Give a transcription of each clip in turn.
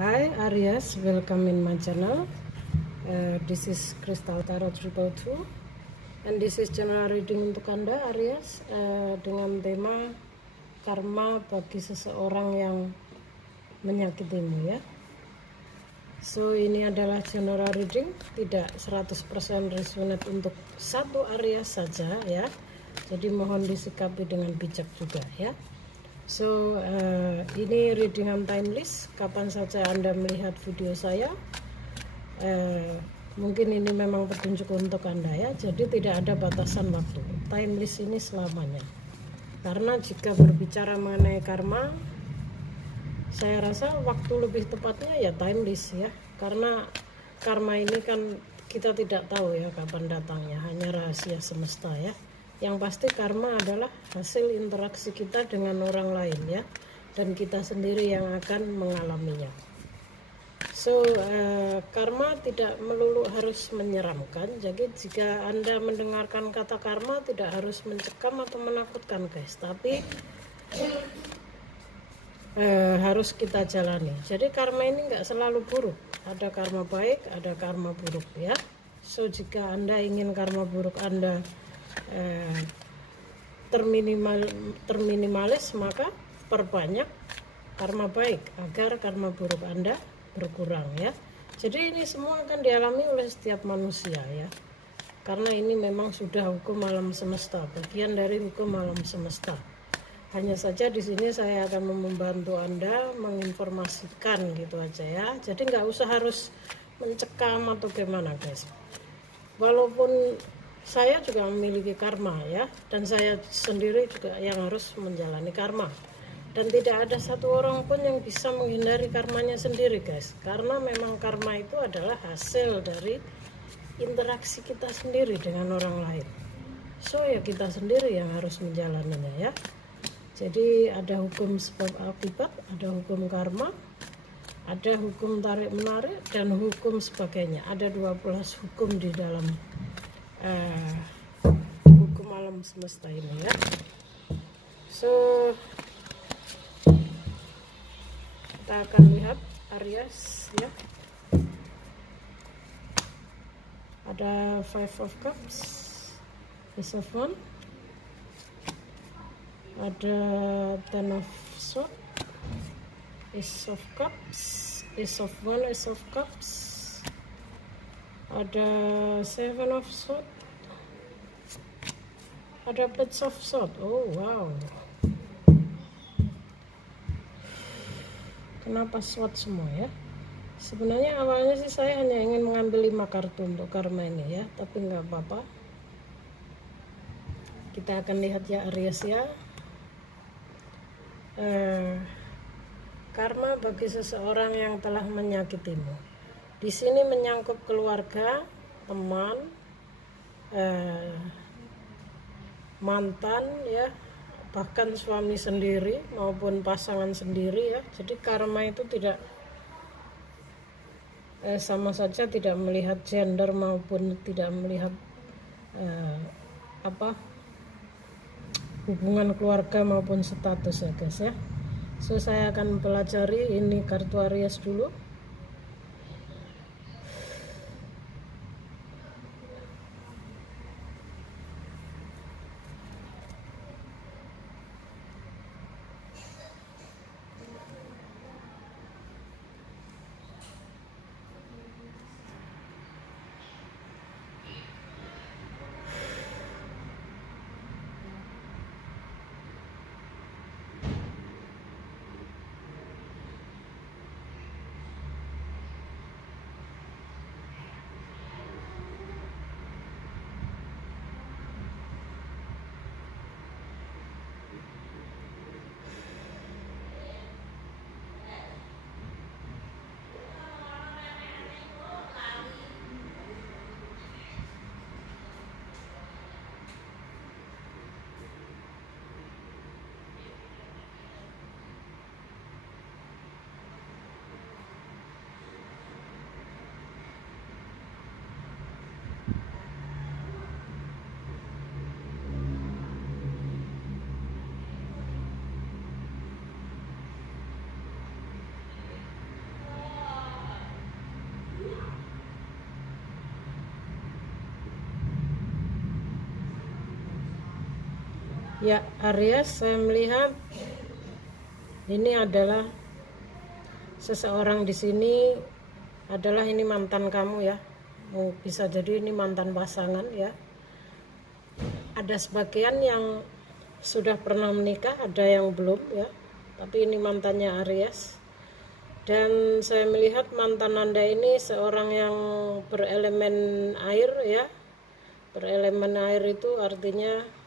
Hi Aries, welcome in my channel. This is Crystal Tarot 222 and this is general reading untuk Anda Aries, dengan tema karma bagi seseorang yang menyakitimu ya. So ini adalah general reading, tidak 100% resonate untuk satu Aries saja ya. Jadi mohon disikapi dengan bijak juga ya. So ini readingan timeless, kapan saja Anda melihat video saya, mungkin ini memang petunjuk untuk Anda ya. Jadi tidak ada batasan waktu, timeless ini selamanya. Karena jika berbicara mengenai karma, saya rasa waktu lebih tepatnya ya timeless ya. Karena karma ini kan kita tidak tahu ya kapan datangnya, hanya rahasia semesta ya. Yang pasti karma adalah hasil interaksi kita dengan orang lain ya, dan kita sendiri yang akan mengalaminya. So karma tidak melulu harus menyeramkan. Jadi jika Anda mendengarkan kata karma tidak harus mencekam atau menakutkan guys, tapi harus kita jalani. Jadi karma ini nggak selalu buruk, ada karma baik, ada karma buruk ya. So jika Anda ingin karma buruk Anda terminimalis, maka perbanyak karma baik agar karma buruk Anda berkurang ya. Jadi ini semua akan dialami oleh setiap manusia ya, karena ini memang sudah hukum alam semesta, bagian dari hukum alam semesta. Hanya saja di sini saya akan membantu Anda menginformasikan gitu aja ya. Jadi nggak usah harus mencekam atau gimana guys. Walaupun saya juga memiliki karma ya, dan saya sendiri juga yang harus menjalani karma, dan tidak ada satu orang pun yang bisa menghindari karmanya sendiri guys, karena memang karma itu adalah hasil dari interaksi kita sendiri dengan orang lain. So ya kita sendiri yang harus menjalaninya ya. Jadi ada hukum sebab akibat, ada hukum karma, ada hukum tarik menarik, dan hukum sebagainya. Ada 12 hukum di dalam hukum alam semesta ini ya. So kita akan lihat Aries ya. Ada Five of Cups, Ace of Wands, ada Ten of Swords, Ace of Cups, Ace of Wands, Ace of Cups, ada Seven of Swords, ada Page of Swords. Oh wow, kenapa sword semua ya? Sebenarnya awalnya sih saya hanya ingin mengambil 5 kartu untuk karma ini ya, tapi nggak apa-apa. Kita akan lihat ya Aries ya. Karma bagi seseorang yang telah menyakitimu. Di sini menyangkut keluarga, teman, mantan ya, bahkan suami sendiri maupun pasangan sendiri ya. Jadi karma itu tidak sama saja tidak melihat gender maupun tidak melihat hubungan keluarga maupun status ya guys ya. So saya akan pelajari ini kartu Aries dulu. Ya, Aries, saya melihat ini adalah seseorang di sini adalah ini mantan kamu ya. Bisa jadi ini mantan pasangan ya. Ada sebagian yang sudah pernah menikah, ada yang belum ya. Tapi ini mantannya Aries. Dan saya melihat mantan Anda ini seorang yang berelemen air ya. Berelemen air itu artinya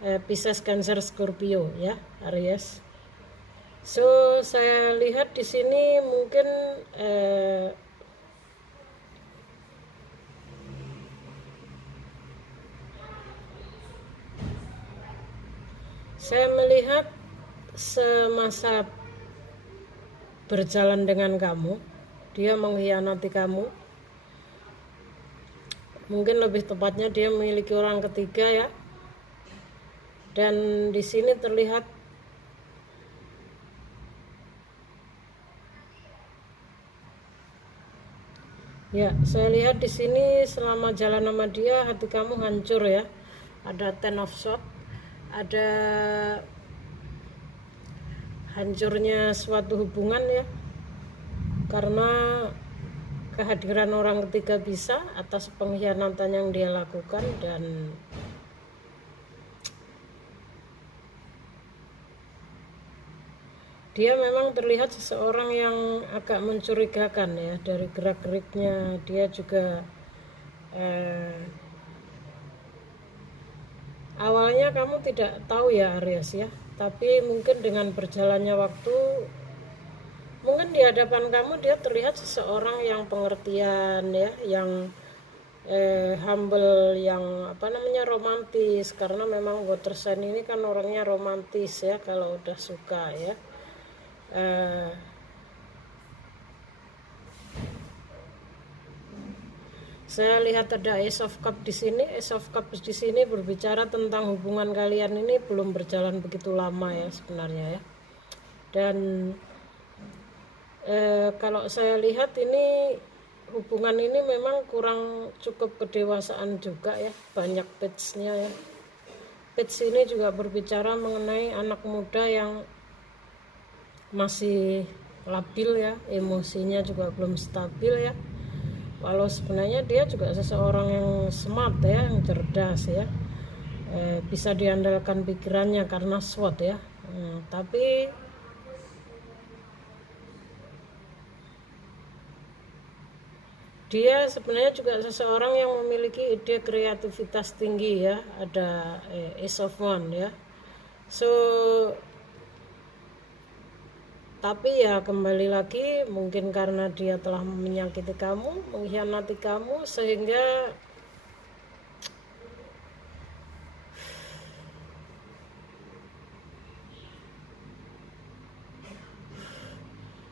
Pisces, Cancer, Scorpio ya, Aries. So saya lihat di sini mungkin saya melihat semasa berjalan dengan kamu, dia mengkhianati kamu. Mungkin lebih tepatnya dia memiliki orang ketiga ya. Dan di sini terlihat ya, saya lihat di sini selama jalan sama dia hati kamu hancur ya. Ada Ten of Swords, ada hancurnya suatu hubungan ya. Karena kehadiran orang ketiga bisa atas pengkhianatan yang dia lakukan. Dan dia memang terlihat seseorang yang agak mencurigakan ya, dari gerak-geriknya. Dia juga awalnya kamu tidak tahu ya Aries ya, tapi mungkin dengan berjalannya waktu, mungkin di hadapan kamu dia terlihat seseorang yang pengertian ya, yang humble, yang romantis. Karena memang water sign ini kan orangnya romantis ya kalau udah suka ya. Saya lihat ada Ace of Cup di sini. Ace of Cup di sini berbicara tentang hubungan kalian ini belum berjalan begitu lama ya sebenarnya ya. Dan kalau saya lihat ini hubungan ini memang kurang cukup kedewasaan juga ya. Banyak page-nya ya. Page ini juga berbicara mengenai anak muda yang masih labil ya, emosinya juga belum stabil ya. Walau sebenarnya dia juga seseorang yang smart ya, yang cerdas ya, bisa diandalkan pikirannya karena SWOT ya. Tapi dia sebenarnya juga seseorang yang memiliki ide kreativitas tinggi ya. Ada Ace of Wands ya. So tapi ya kembali lagi, mungkin karena dia telah menyakiti kamu, mengkhianati kamu, sehingga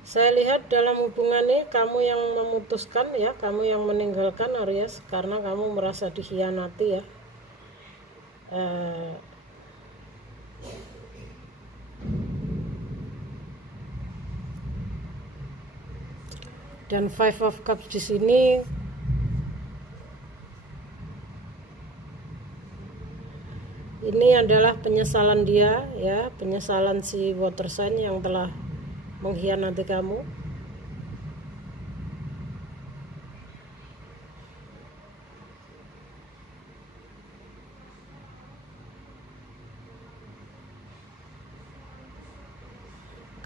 saya lihat dalam hubungan ini kamu yang memutuskan ya, kamu yang meninggalkan Aries, karena kamu merasa dikhianati ya. Dan Five of Cups di sini ini adalah penyesalan dia ya, penyesalan si water sign yang telah mengkhianati kamu.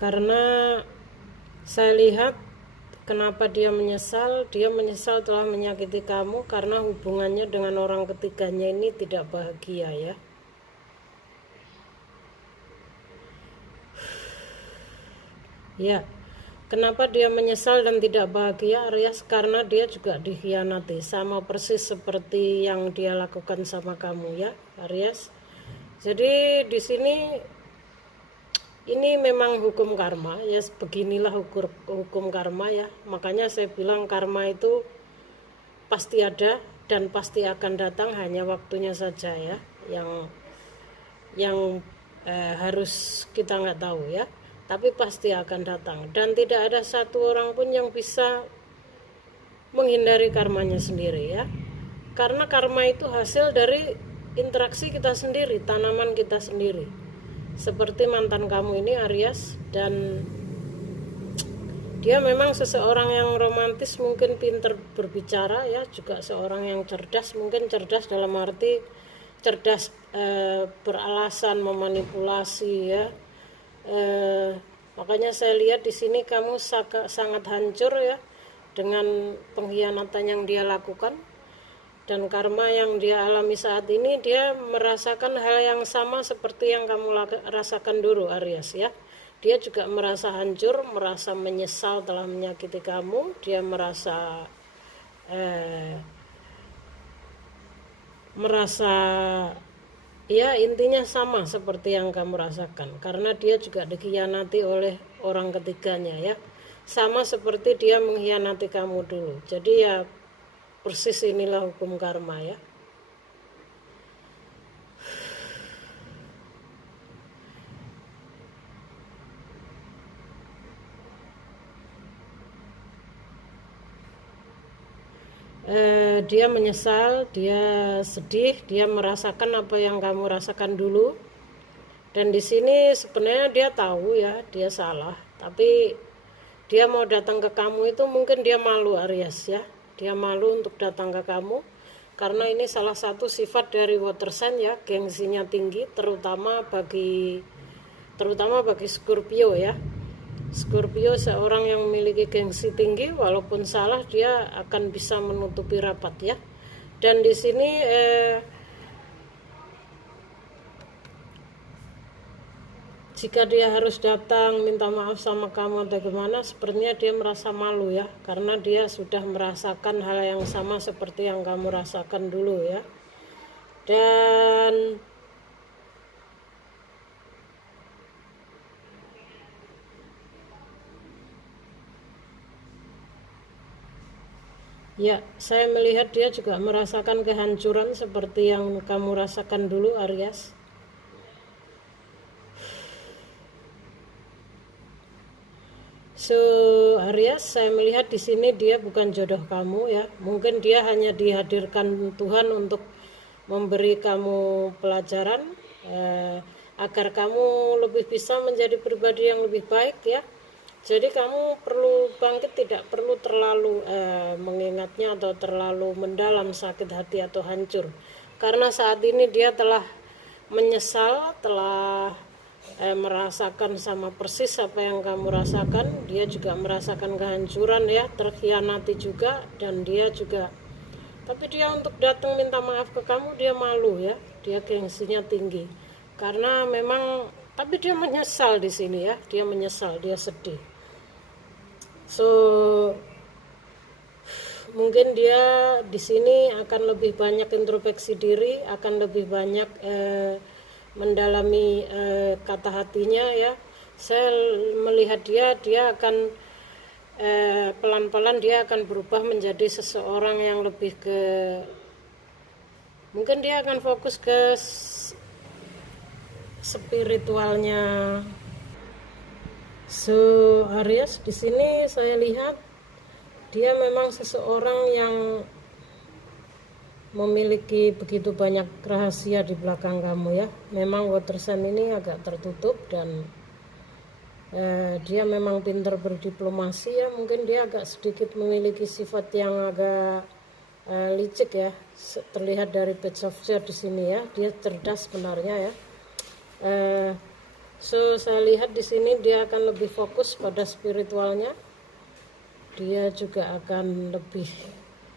Karena saya lihat kenapa dia menyesal telah menyakiti kamu karena hubungannya dengan orang ketiganya ini tidak bahagia ya. Ya, kenapa dia menyesal dan tidak bahagia Aries? Karena dia juga dikhianati, sama persis seperti yang dia lakukan sama kamu ya Aries. Jadi di sini ini memang hukum karma ya, beginilah hukum karma ya. Makanya saya bilang karma itu pasti ada dan pasti akan datang, hanya waktunya saja ya yang harus kita nggak tahu ya, tapi pasti akan datang. Dan tidak ada satu orang pun yang bisa menghindari karmanya sendiri ya, karena karma itu hasil dari interaksi kita sendiri, tanaman kita sendiri. Seperti mantan kamu ini Aries, dan dia memang seseorang yang romantis, mungkin pintar berbicara ya, juga seorang yang cerdas, mungkin cerdas dalam arti cerdas beralasan, memanipulasi ya. Makanya saya lihat di sini kamu sangat hancur ya dengan pengkhianatan yang dia lakukan. Dan karma yang dia alami saat ini, dia merasakan hal yang sama seperti yang kamu rasakan dulu Aries ya. Dia juga merasa hancur, merasa menyesal telah menyakiti kamu. Dia merasa ya intinya sama seperti yang kamu rasakan. Karena dia juga dikhianati oleh orang ketiganya ya. Sama seperti dia mengkhianati kamu dulu. Jadi ya persis inilah hukum karma ya. Dia menyesal, dia sedih, dia merasakan apa yang kamu rasakan dulu. Dan di sini sebenarnya dia tahu ya, dia salah. Tapi dia mau datang ke kamu itu mungkin dia malu Aries ya. Dia malu untuk datang ke kamu karena ini salah satu sifat dari water sign ya, gengsinya tinggi, terutama bagi Scorpio ya. Scorpio seorang yang memiliki gengsi tinggi, walaupun salah dia akan bisa menutupi rapat ya. Dan di sini jika dia harus datang minta maaf sama kamu atau gimana, sepertinya dia merasa malu ya, karena dia sudah merasakan hal yang sama seperti yang kamu rasakan dulu ya. Dan ya, saya melihat dia juga merasakan kehancuran seperti yang kamu rasakan dulu Aries. So Aries, saya melihat di sini dia bukan jodoh kamu ya. Mungkin dia hanya dihadirkan Tuhan untuk memberi kamu pelajaran agar kamu lebih bisa menjadi pribadi yang lebih baik ya. Jadi kamu perlu bangkit, tidak perlu terlalu mengingatnya atau terlalu mendalam sakit hati atau hancur. Karena saat ini dia telah menyesal, telah merasakan sama persis apa yang kamu rasakan. Dia juga merasakan kehancuran ya, terkhianati juga, dan dia juga, tapi dia untuk datang minta maaf ke kamu dia malu ya, dia gengsinya tinggi karena memang, tapi dia menyesal di sini ya, dia menyesal, dia sedih. So mungkin dia di sini akan lebih banyak introspeksi diri, akan lebih banyak mendalami kata hatinya ya. Saya melihat dia akan pelan-pelan dia akan berubah menjadi seseorang yang lebih ke, mungkin dia akan fokus ke spiritualnya. So Aries, di sini saya lihat dia memang seseorang yang memiliki begitu banyak rahasia di belakang kamu ya. Memang water sign ini agak tertutup dan dia memang pintar berdiplomasi ya. Mungkin dia agak sedikit memiliki sifat yang agak licik ya. Terlihat dari page of swords di sini ya. Dia cerdas sebenarnya ya. So saya lihat di sini dia akan lebih fokus pada spiritualnya. Dia juga akan lebih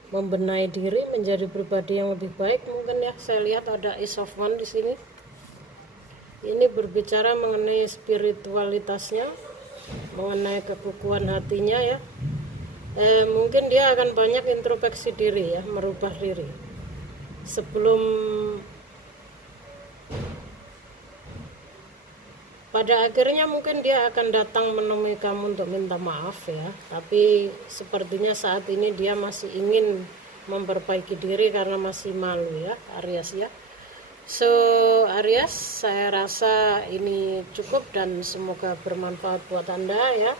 membenahi diri menjadi pribadi yang lebih baik mungkin ya. Saya lihat ada Ace of Wands di sini. Ini berbicara mengenai spiritualitasnya, mengenai kekukuhan hatinya ya. Mungkin dia akan banyak introspeksi diri ya, merubah diri sebelum pada akhirnya mungkin dia akan datang menemui kamu untuk minta maaf ya. Tapi sepertinya saat ini dia masih ingin memperbaiki diri karena masih malu ya Aries ya. So Aries, saya rasa ini cukup dan semoga bermanfaat buat Anda ya.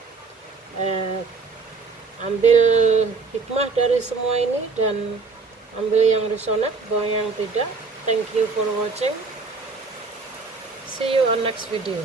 Ambil hikmah dari semua ini dan ambil yang resonate, buang yang tidak. Thank you for watching. See you on next video.